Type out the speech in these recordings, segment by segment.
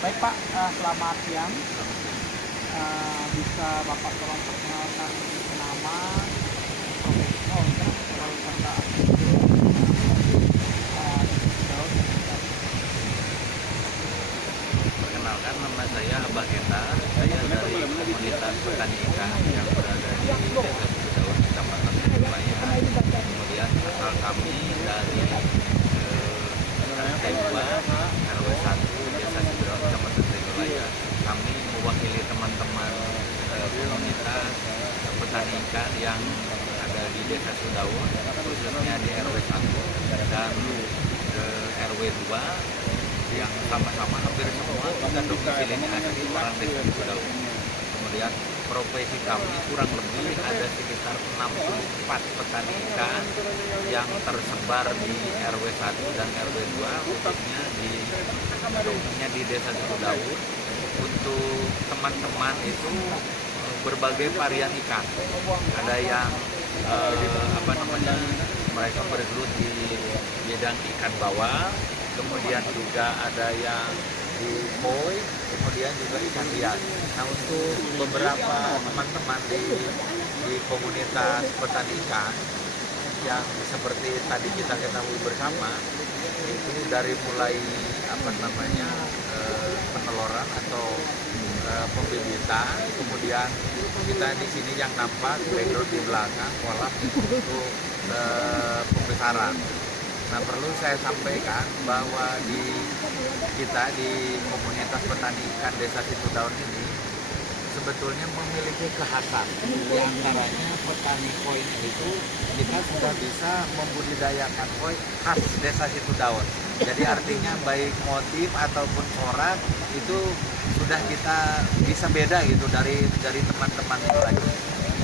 Baik Pak, selamat siang. Bisa Bapak tolong perkenalkan nama, profesi, serta Perkenalkan, nama saya Abah Geta. Saya dari komunitas petani ikan yang berada di Desa Cidaun, Kecamatan Surabaya. Kemudian asal kami dari RT 2 RW 1 Desa Cidaun, Kecamatan Surabaya. Kami mewakili teman-teman komunitas petani ikan yang ada di Desa Cidaun, khususnya di RW 1 dan RW 2 yang sama-sama hampir semua kita domisilinya asli orang Desa Cidaun. Kemudian profesi kami kurang lebih ada sekitar 64 petani ikan yang tersebar di RW 1 dan RW 2, khususnya di Desa Cidaun. Untuk teman-teman itu berbagai varian ikan. Ada yang mereka bergelut di bidang ikan bawal, kemudian juga ada yang di koi, kemudian juga ikan hias. Nah, untuk beberapa teman-teman di komunitas petani ikan yang seperti tadi kita ketahui bersama, itu dari mulai peneloran atau pembibitan, kemudian kita di sini yang nampak background di belakang kolam untuk pembesaran. Nah, perlu saya sampaikan bahwa kita di komunitas petani ikan Desa Cidaun ini sebetulnya memiliki kekhasan. Di antaranya petani koi itu kita sudah bisa membudidayakan koi khas Desa Cidaun. Jadi artinya baik motif ataupun corak itu sudah kita bisa beda gitu dari teman-teman yang lain.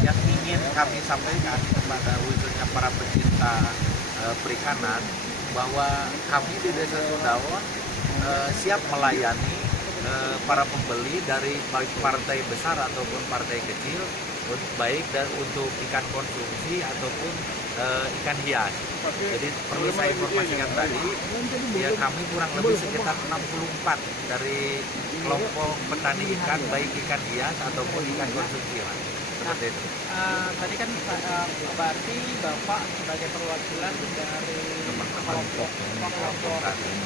Yang ingin kami sampaikan kepada khususnya para pecinta perikanan bahwa kami di Desa Cidaun siap melayani para pembeli dari baik partai besar ataupun partai kecil, baik dan untuk ikan konsumsi ataupun ikan hias. Jadi perlu saya informasikan tadi, ya kami kurang lebih sekitar 64 dari kelompok petani ikan, baik ikan hias ataupun ikan konsumsi. Seperti itu. Tadi kan berarti Bapak sebagai perwakilan dari kelompok petani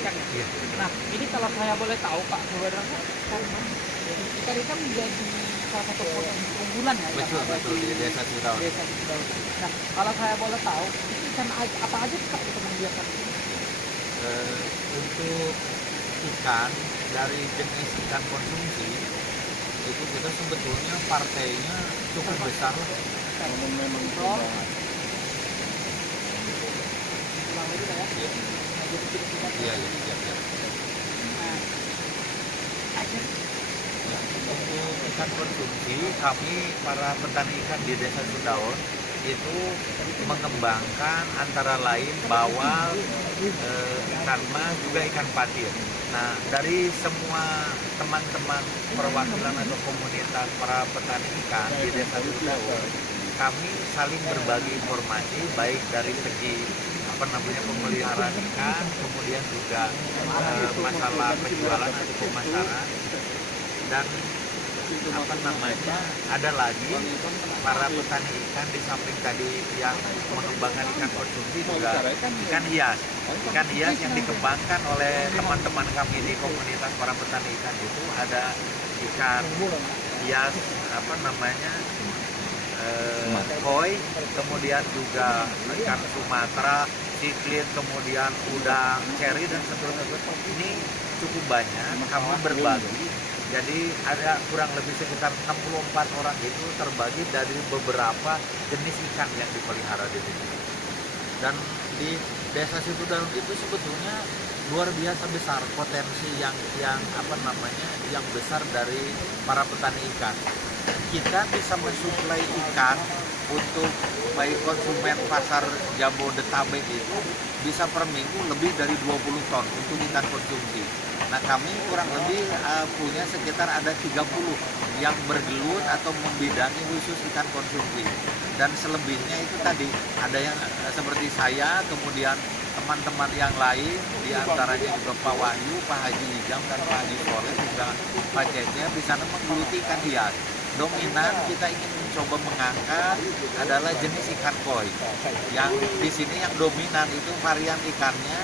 ikan ya? Iya. Nah, ini kalau saya boleh tahu Pak, sebenarnya ikan ini kan menjadi salah satu potensi unggulan ya? Betul, di Desa Cidaun. Nah, kalau saya boleh tahu, ikan apa aja Pak kita membiarkan ini? Untuk ikan dari jenis ikan konsumsi itu kita sebetulnya partainya cukup besar lah. Kalau memang Iya. Untuk ikan konsumsi, kami para petani ikan di Desa Cidaun itu mengembangkan antara lain bawal, ikan mas, juga ikan patin. Nah, dari semua teman-teman perwakilan atau komunitas para petani ikan di Desa Cidaun, kami saling berbagi informasi baik dari segi pemeliharaan ikan, kemudian juga masalah penjualan atau pemasaran, dan ada lagi para petani ikan di samping tadi yang mengembangkan ikan konsumsi juga ikan hias yang dikembangkan oleh teman-teman kami di komunitas para petani ikan. Itu ada ikan hias koi, kemudian juga ikan Sumatera, ciklit, kemudian udang, ceri, dan seterusnya. Ini cukup banyak, kami berbagi. Jadi ada kurang lebih sekitar 64 orang itu terbagi dari beberapa jenis ikan yang dipelihara di sini. Dan di Desa Cidaun itu sebetulnya luar biasa besar potensi yang besar dari para petani ikan. Kita bisa mensuplai ikan untuk baik konsumen pasar Jabodetabek itu bisa per minggu lebih dari 20 ton untuk ikan konsumsi. Nah, kami kurang lebih punya sekitar ada 30 yang bergelut atau membidangi khusus ikan konsumsi. Dan selebihnya itu tadi ada yang seperti saya, kemudian teman-teman yang lain, diantaranya juga Pak Wahyu, Pak Haji Ijam, dan Pak Haji Soleh, juga Pak Cece, di sana menggeluti ikan hias. Dominan kita ingin mencoba mengangkat adalah jenis ikan koi. Yang di sini yang dominan itu varian ikannya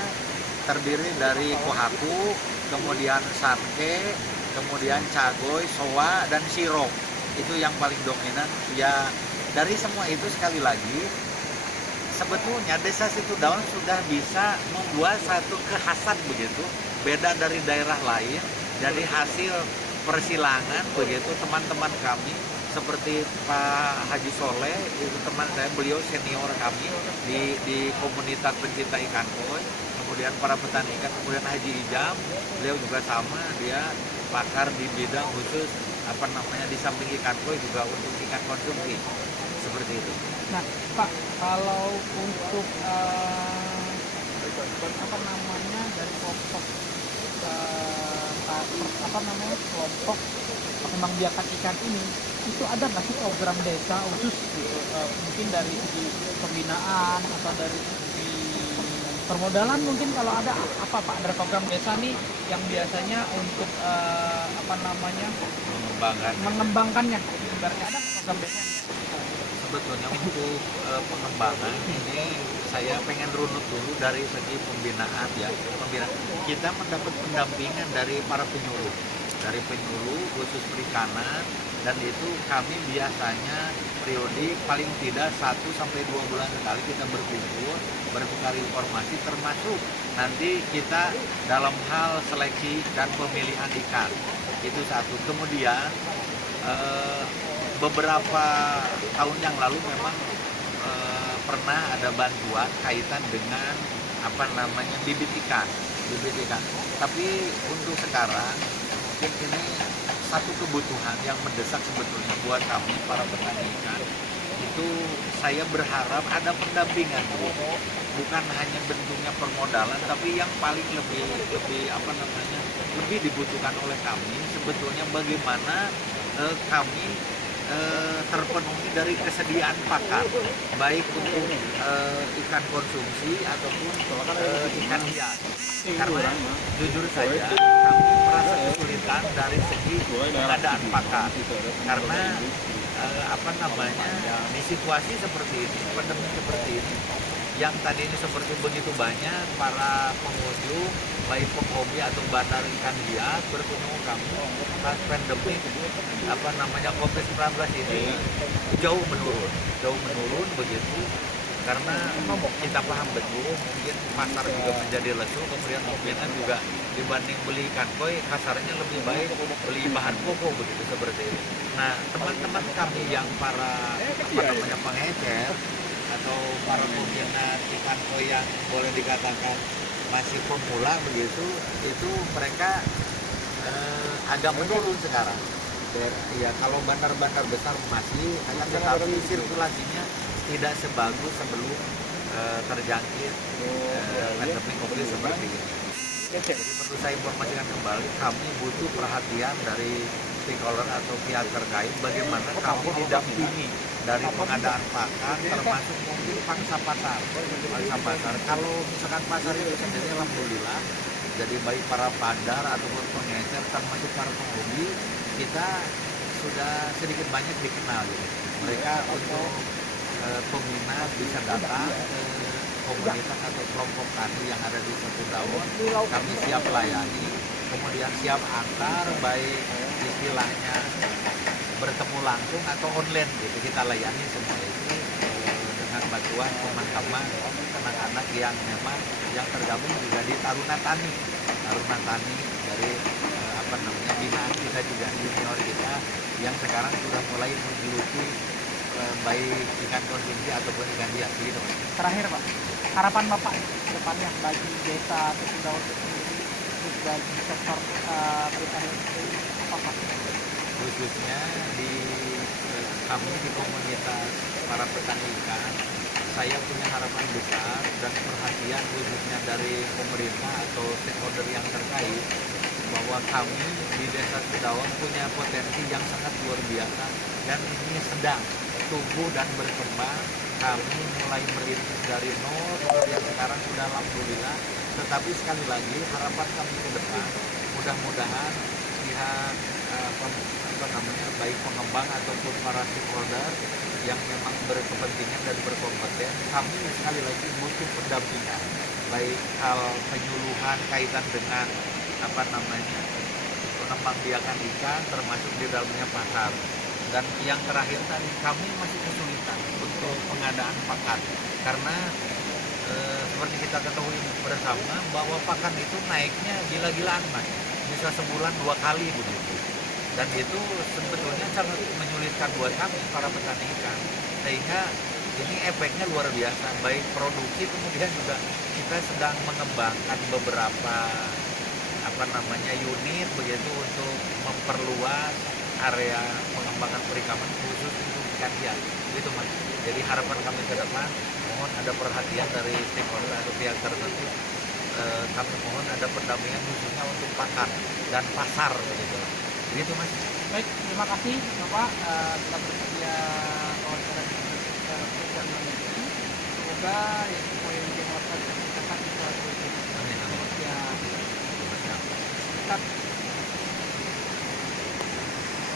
terdiri dari kohaku, kemudian sanke, kemudian cagoy, soa, dan sirop. Itu yang paling dominan. Ya, dari semua itu sekali lagi, sebetulnya Desa Situdaun sudah bisa membuat satu kekhasan begitu, beda dari daerah lain. Jadi hasil persilangan begitu teman-teman kami seperti Pak Haji Soleh, itu teman saya, beliau senior kami di komunitas pencinta ikan koi. Kemudian para petani ikan, kemudian Haji Ijam, beliau juga sama, dia pakar di bidang khusus di samping ikan koi juga untuk ikan konsumsi, seperti itu. Nah, Pak, kalau untuk dari kelompok kelompok pengembang biakan ikan ini, itu ada nggak sih program desa khusus gitu, mungkin dari segi pembinaan atau dari segi permodalan, mungkin kalau ada apa Pak, dari program desa nih yang biasanya untuk mengembangkannya, ibaratnya ada nggak program desa? Sebetulnya untuk pengembangan ini saya pengen runut dulu dari segi pembinaan ya. Kita mendapat pendampingan dari para penyuluh, khusus perikanan, dan itu kami biasanya periodik paling tidak 1-2 bulan sekali kita berkumpul, bertukar informasi, termasuk nanti kita dalam hal seleksi dan pemilihan ikan. Itu satu. Kemudian beberapa tahun yang lalu memang pernah ada bantuan kaitan dengan bibit ikan. Tapi untuk sekarang mungkin ini satu kebutuhan yang mendesak sebetulnya buat kami para petani ikan. Itu saya berharap ada pendampingan, bukan hanya bentuknya permodalan, tapi yang paling lebih dibutuhkan oleh kami sebetulnya bagaimana kami terpenuhi dari kesediaan pakan, baik untuk ikan konsumsi ataupun ikan hias. Karena jujur saja kami merasa kesulitan dari segi pengadaan pakan, karena di situasi seperti ini, pandemi seperti ini, yang tadi ini seperti begitu banyak para pengunjung, baik penghobi atau bandar ikan hias berkunjung kami, pas pandemi COVID-19 ini jauh menurun begitu, karena kita paham betul mungkin pasar juga menjadi lesu, kemudian mobilnya juga dibanding beli ikan koi kasarnya lebih baik beli bahan pokok begitu, seperti itu. Nah, teman-teman kami yang para pengecer atau para peminat ikan koi yang boleh dikatakan masih pemula begitu, itu mereka agak menurun sekarang. Ya, kalau bandar-bandar besar masih, tetapi sirkulasinya tidak sebagus sebelum terjangkit pandemi COVID seperti ini. Jadi perlu saya informasikan kembali, kami butuh perhatian dari stakeholder atau pihak terkait, bagaimana kami didampingi dari pengadaan pakan, termasuk mungkin pangsa pasar. Kalau misalkan pasar itu sendiri alhamdulillah, jadi baik para bandar ataupun pengecer termasuk para penghobi, kita sudah sedikit banyak dikenal gitu. Mereka untuk peminat bisa datang ke komunitas atau kelompok tani yang ada di Situdaun, kami siap layani, kemudian siap antar, baik istilahnya bertemu langsung atau online gitu, kita layani semua itu dengan bantuan teman-teman anak-anak yang memang yang tergabung juga di Taruna Tani dari binaan kita juga, junior kita yang sekarang sudah mulai menggeluti baik ikan konsumsi ataupun ikan hias gitu. Terakhir Pak, harapan Bapak ke depannya bagi desa Situdaun sendiri, terus bagi sektor perikanan sendiri apa Pak? Khususnya di kami di komunitas para petani ikan, saya punya harapan besar dan perhatian khususnya dari pemerintah atau stakeholder yang terkait, bahwa kami di Desa Situdaun punya potensi yang sangat luar biasa dan ini sedang tumbuh dan berkembang kami mulai merintis dari nol, kemudian sekarang sudah alhamdulillah. Tetapi sekali lagi harapan kami ke depan, mudah-mudahan pihak baik pengembang ataupun para stakeholder yang memang berkepentingan dan berkompeten, kami sekali lagi butuh pendampingan, baik hal penyuluhan kaitan dengan pengembangbiakan ikan, termasuk di dalamnya pasar. Dan yang terakhir tadi, kami masih kesulitan untuk pengadaan pakan, karena seperti kita ketahui bersama bahwa pakan itu naiknya gila-gilaan, Mas, bisa sebulan 2 kali begitu. Dan itu sebetulnya sangat menyulitkan buat kami para petani ikan, sehingga ini efeknya luar biasa, baik produksi, kemudian juga kita sedang mengembangkan beberapa unit begitu untuk memperluas area pengembangan perikaman khusus untuk ikan hias, gitu Mas. Jadi harapan kami ke depan, mohon ada perhatian dari stakeholder atau pihak tertentu. Kami mohon ada pendampingan khususnya untuk pakan dan pasar begitu. Begitu Mas. Baik, terima kasih Bapak telah bersedia wawancara dengan program ini. Semoga ya semua yang diharapkan kita bisa terwujud. Amin. Ya, kita